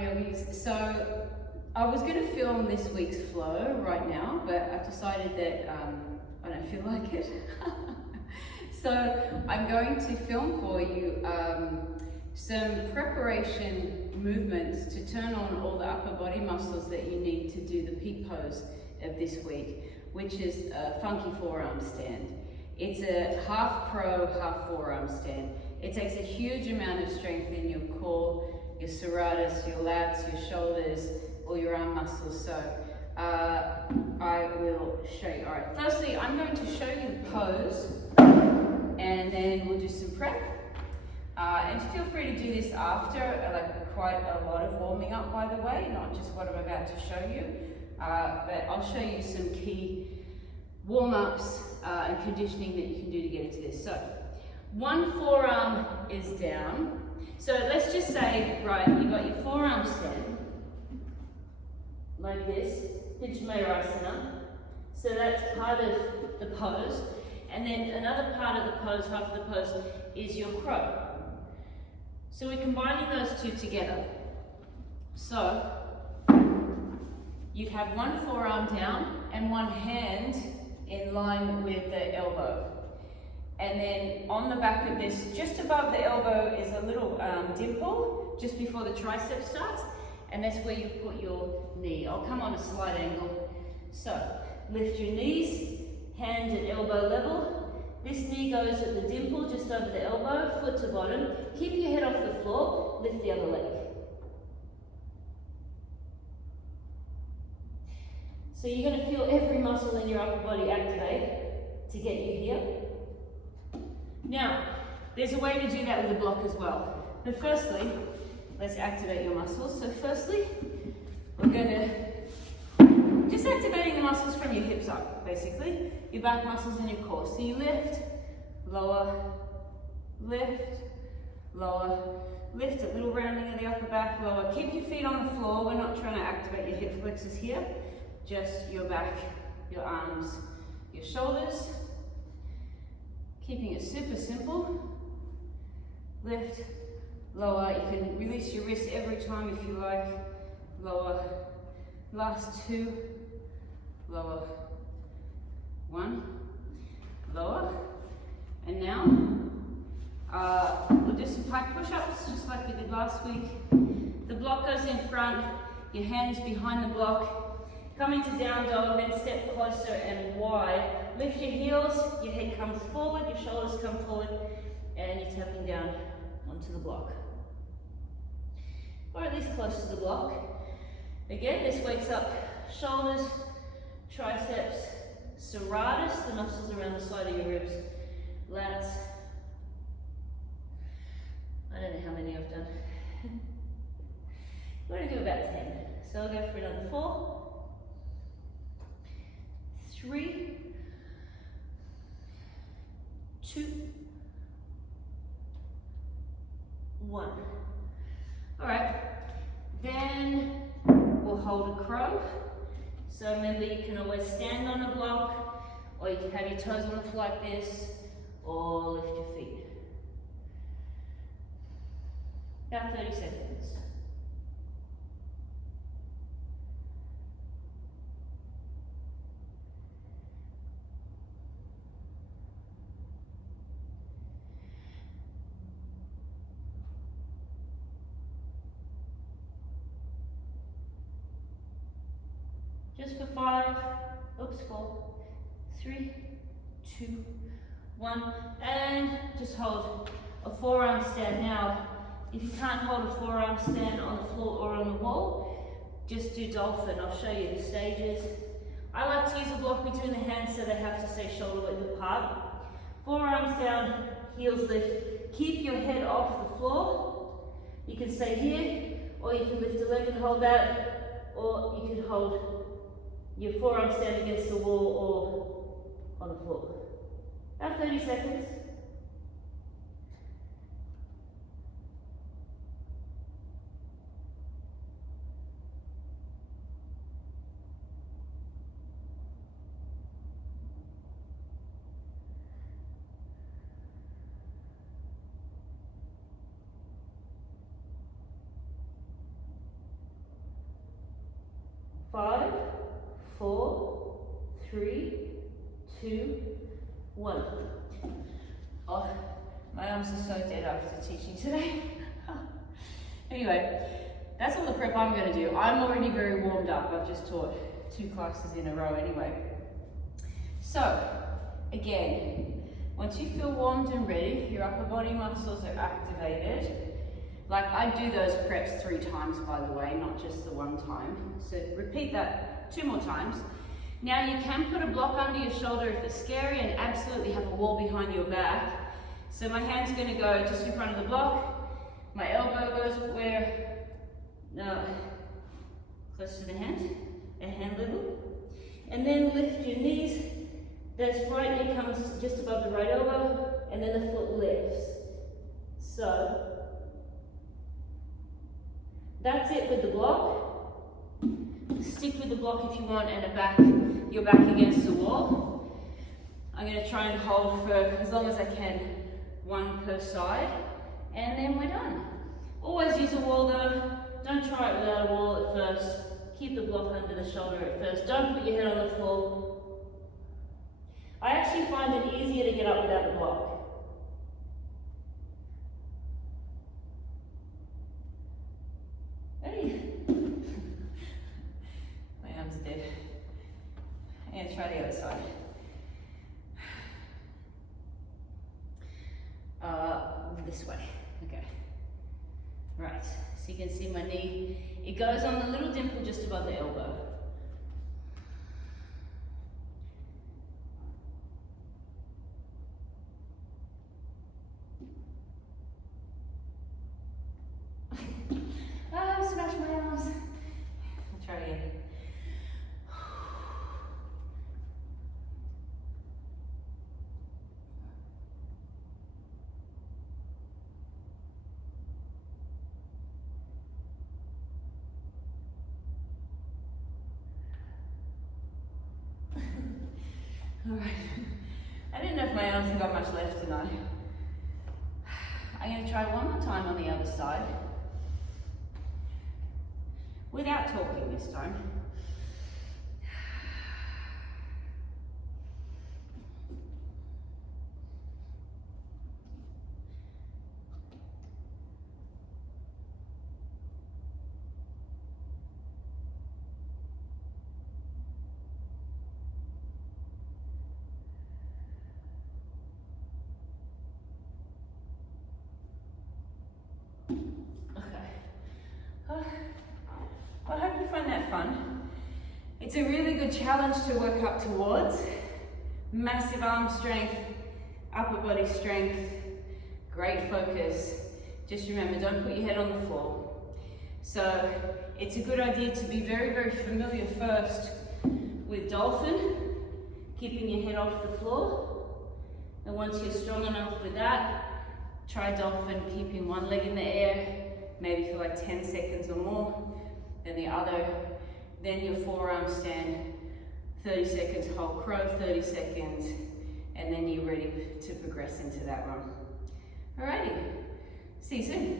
Hi yogis. So I was going to film this week's flow right now, but I've decided that I don't feel like it. So I'm going to film for you some preparation movements to turn on all the upper body muscles that you need to do the peak pose of this week, which is a funky forearm stand. It's a half crow, half forearm stand. It takes a huge amount of strength in your core, your serratus, your lats, your shoulders, all your arm muscles. So I will show you. All right, firstly, I'm going to show you the pose and then we'll do some prep. And feel free to do this after, like quite a lot of warming up, by the way, not just what I'm about to show you. But I'll show you some key warm-ups and conditioning that you can do to get into this. So, one forearm is down. So let's just say, right, you've got your forearm stand, like this, Pichamurasana. So that's part of the pose. And then another part of the pose, half of the pose, is your crow. So we're combining those two together. So you'd have one forearm down and one hand in line with the elbow. And then on the back of this, just above the elbow is a little dimple, just before the tricep starts, and that's where you put your knee. I'll come on a slight angle. So lift your knees, hand at elbow level. This knee goes at the dimple, just over the elbow, foot to bottom. Keep your head off the floor, lift the other leg. So you're going to feel every muscle in your upper body activate to get you here. Now, there's a way to do that with a block as well. But firstly, let's activate your muscles. So firstly, we're going to just activating the muscles from your hips up, basically. Your back muscles and your core. So you lift, lower, lift, lower, lift, a little rounding of the upper back, lower. Keep your feet on the floor. We're not trying to activate your hip flexors here. Just your back, your arms, your shoulders. Keeping it super simple. Lift, lower. You can release your wrists every time if you like. Lower. Last two. Lower. One. Lower. And now we'll do some pike push-ups just like we did last week. The block goes in front, your hands behind the block. Come into down dog, then step closer and wide. Lift your heels, your head comes forward, your shoulders come forward, and you're tapping down onto the block. Or at least close to the block. Again, this wakes up shoulders, triceps, serratus, the muscles around the side of your ribs, lats. I don't know how many I've done. We're going to do about 10. So I'll go for another 4. 3, 2, 1. All right, then we'll hold a crow. So remember, you can always stand on a block, or you can have your toes on the floor like this, or lift your feet. About 30 seconds. Just for 5, 4, 3, 2, 1, and just hold a forearm stand. Now, if you can't hold a forearm stand on the floor or on the wall, just do dolphin. I'll show you the stages. I like to use a block between the hands so they have to stay shoulder width apart. Forearms down, heels lift. Keep your head off the floor. You can stay here, or you can lift a leg and hold that, or you can hold your forearm stand against the wall or on the floor. About 30 seconds. 5, 4, 3, 2, 1. Oh, my arms are so dead after teaching today. Anyway, that's all the prep I'm going to do. I'm already very warmed up. I've just taught 2 classes in a row anyway. So, again, once you feel warmed and ready, your upper body muscles are activated. Like, I do those preps 3 times, by the way, not just the 1 time. So repeat that 2 more times. Now you can put a block under your shoulder if it's scary, and absolutely have a wall behind your back. So my hand's going to go just in front of the block. My elbow goes where, close to the hand, at hand level. And then lift your knees. This right knee comes just above the right elbow, and then the foot lifts. So, that's it with the block. Stick with the block if you want, and your back against the wall. I'm going to try and hold for as long as I can, 1 per side, and then we're done. Always use a wall though. Don't try it without a wall at first. Keep the block under the shoulder at first. Don't put your head on the floor. I actually find it easier to get up without the block. Ready? My arms are dead. And try the other side. This way. Okay. Right. So you can see my knee. It goes on the little dimple just above the elbow. I've smashed my arms. I'll try again. Alright. I didn't know if my arms have got much left tonight. I'm going to try 1 more time on the other side. Without talking this time. I hope you find that fun. It's a really good challenge to work up towards. Massive arm strength, upper body strength, great focus. Just remember, don't put your head on the floor. So it's a good idea to be very, very familiar first with dolphin, keeping your head off the floor. And once you're strong enough with that, try dolphin, keeping 1 leg in the air, maybe for like 10 seconds or more. Then the other, then your forearm stand, 30 seconds, hold crow, 30 seconds, and then you're ready to progress into that one. Alrighty, see you soon.